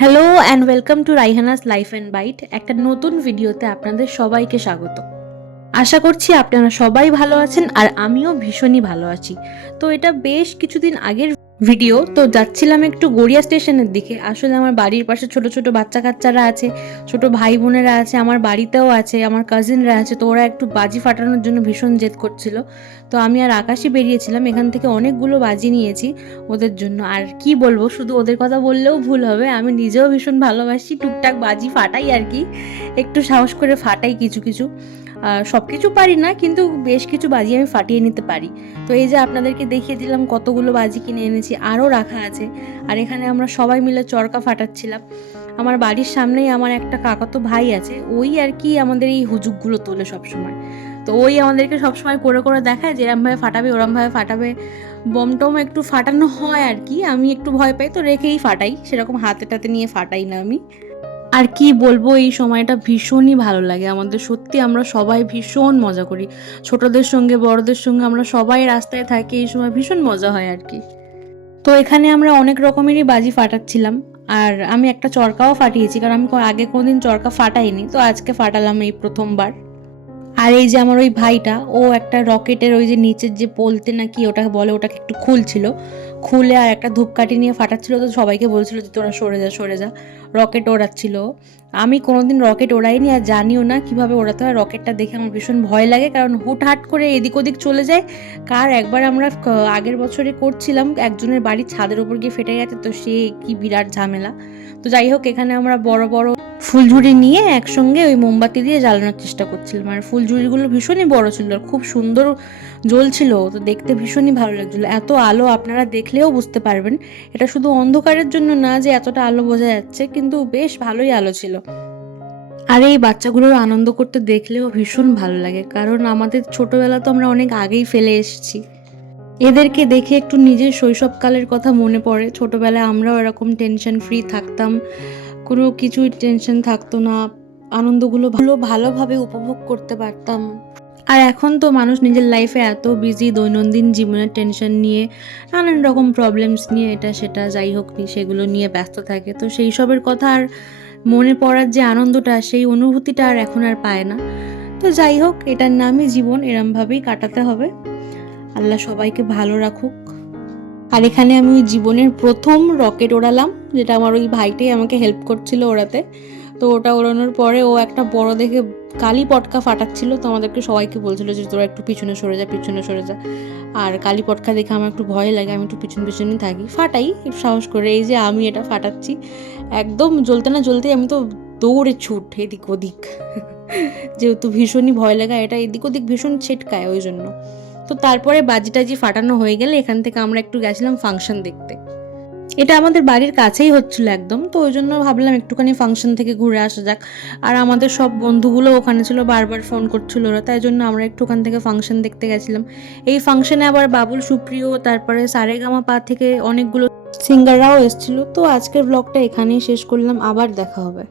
Hello and welcome to Raihana's life and bite একটা নতুন ভিডিওতে আপনাদের সবাইকে স্বাগত। আশা করছি আপনারা সবাই ভালো আছেন আর আমিও ভীষণই ভালো আছি। তো এটা বেশ কিছুদিন আগের ভিডিও, তো যাচ্ছিলাম একটু গড়িয়া স্টেশনের দিকে। আসলে আমার বাড়ির পাশে ছোট ছোট বাচ্চা কাচ্চারা আছে, ছোট ভাই বোনেরা আছে, আমার বাড়িতেও আছে, আমার কাজিনরা আছে, তো ওরা একটু বাজি ফাটানোর জন্য ভীষণ জেদ করছিল। তো আমি আর আকাশে বেরিয়েছিলাম, এখান থেকে অনেকগুলো বাজি নিয়েছি ওদের জন্য। আর কি বলব, শুধু ওদের কথা বললেও ভুল হবে, আমি নিজেও ভীষণ ভালোবাসি, টুকটাক বাজি ফাটাই আর কি। একটু সাহস করে ফাটাই কিছু কিছু। সব কিছু পারি না, কিন্তু বেশ কিছু বাজি আমি ফাটিয়ে নিতে পারি। তো এই যে আপনাদেরকে দেখিয়ে দিলাম কতগুলো বাজি কিনে এনেছি, আরও রাখা আছে। আর এখানে আমরা সবাই মিলে চরকা ফাটাচ্ছিলাম। আমার বাড়ির সামনেই আমার একটা কাকাতো ভাই আছে, ওই আর কি আমাদের এই হুজুকগুলো তোলে সবসময়। তো ওই আমাদেরকে সবসময় করে করে দেখায় যে এরমভাবে ফাটাবে ওরমভাবে ফাটাবে। বম টম একটু ফাটানো হয় আর কি, আমি একটু ভয় পাই, তো রেখেই ফাটাই। সেরকম হাতে টাতে নিয়ে ফাটাই না আমি। আর কি বলব, এই সময়টা ভীষণই ভালো লাগে। আমাদের সত্যি আমরা সবাই ভীষণ মজা করি। ছোটদের সঙ্গে, বড়দের সঙ্গে আমরা সবাই রাস্তায় থাকি, এই সময় ভীষণ মজা হয় আর কি। তো এখানে আমরা অনেক রকমেরই বাজি ফাটাচ্ছিলাম। আর আমি একটা চরকাও ফাটিয়েছি, কারণ আমি আগে কোনোদিন চরকা ফাটাইনি, তো আজকে ফাটালাম এই প্রথমবার। আর এই যে আমার ওই ভাইটা, ও একটা রকেটের ওই যে নিচের যে পোলতে নাকি ওটাকে বলে, ওটাকে একটু খুলছিল। খুলে আর একটা ধূপকাঠি নিয়ে ফাটাচ্ছিল তো সবাইকে বলছিল যে তোরা সরে যা সরে যা। রকেট ওড়াচ্ছিল। আমি কোনোদিন রকেট ওড়াইনি আর জানিও না কীভাবে ওড়াতে হয়। রকেটটা দেখে আমার ভীষণ ভয় লাগে কারণ হুটহাট করে এদিক ওদিক চলে যায়। কার একবার আমরা আগের বছরে করছিলাম, একজনের বাড়ির ছাদের উপর গিয়ে ফেটে গেছে তো সে কি বিরাট ঝামেলা। তো যাই হোক, এখানে আমরা বড় বড় ফুলঝুরি নিয়ে একসঙ্গে ওই মোমবাতি দিয়ে জ্বালানোর চেষ্টা করছিলাম। আর ফুলঝুরিগুলো ভীষণই বড় ছিল আর খুব সুন্দর জ্বলছিল। তো দেখতে ভীষণই ভালো লাগছিল। এত আলো আপনারা দেখলেও বুঝতে পারবেন। এটা শুধু অন্ধকারের জন্য না যে এতটা আলো বোঝা যাচ্ছে, কিন্তু বেশ ভালোই আলো ছিল। আর এই বাচ্চাগুলোর আনন্দ করতে দেখলেও ভীষণ ভালো লাগে, কারণ আমাদের ছোটবেলা তো আমরা অনেক আগেই ফেলে এসেছি। এদেরকে দেখে একটু নিজের শৈশবকালের কথা মনে পড়ে। ছোটবেলায় আমরাও এরকম টেনশন ফ্রি থাকতাম, কোনো কিছুই টেনশন থাকতো না। আনন্দগুলো ভালো ভালোভাবে উপভোগ করতে পারতাম। আর এখন তো মানুষ নিজের লাইফে এত বিজি দৈনন্দিন জীবনের টেনশন নিয়ে নানান রকম প্রবলেমস নিয়ে এটা সেটা যাই হোক নি, সেগুলো নিয়ে ব্যস্ত থাকে। তো সেই সবের কথা আর মনে পড়ার যে আনন্দটা সেই অনুভূতিটা আর এখন আর পায় না। তো যাই হোক এটার নামই জীবন এরমভাবেই কাটাতে হবে। আল্লাহ সবাইকে ভালো রাখুক। আর এখানে আমি জীবনের প্রথম রকেট ওড়ালাম। যেটা আমার ওই ভাইটাই আমাকে হেল্প করছিল ওড়াতে তো ওটা ওড়ানোর পরে ও একটা বড় দেখে কালি পটকা ফাটাচ্ছিল, তো আমাদেরকে সবাইকে বলছিল যে তোরা একটু পিছনে সরে যা, পিছনে সরে যা। আর কালি পটকা দেখে আমার একটু ভয় লাগে, আমি একটু পিছন পিছনে থাকি। ফাটাই, একটু সাহস করে, এই যে আমি এটা ফাটাচ্ছি। একদম জ্বলতে না জ্বলতেই আমি তো দৌড়ে ছুট, এদিক ওদিক। যেহেতু ভীষণই ভয় লাগা, এটা এদিক ওদিক ভীষণ ছিটকায় ওই জন্য। তো তারপরে বাজি টাজি ফাটানো হয়ে গেলে এখান থেকে আমরা একটু গেছিলাম ফাংশন দেখতে। এটা আমাদের বাড়ির কাছেই হচ্ছিল একদম, তো ওই জন্য ভাবলাম একটুখানি ফাংশন থেকে ঘুরে আসা যাক। আর আমাদের সব বন্ধুগুলো ওখানে ছিল, বারবার ফোন করছিল ওরা, তাই জন্য আমরা একটু ওখান থেকে ফাংশন দেখতে গেছিলাম। এই ফাংশনে আবার বাবুল, সুপ্রিয়, তারপরে সারেগামা পা থেকে অনেকগুলো সিঙ্গাররাও এসেছিল, তো আজকের ব্লগটা এখানেই শেষ করলাম, আবার দেখা হবে।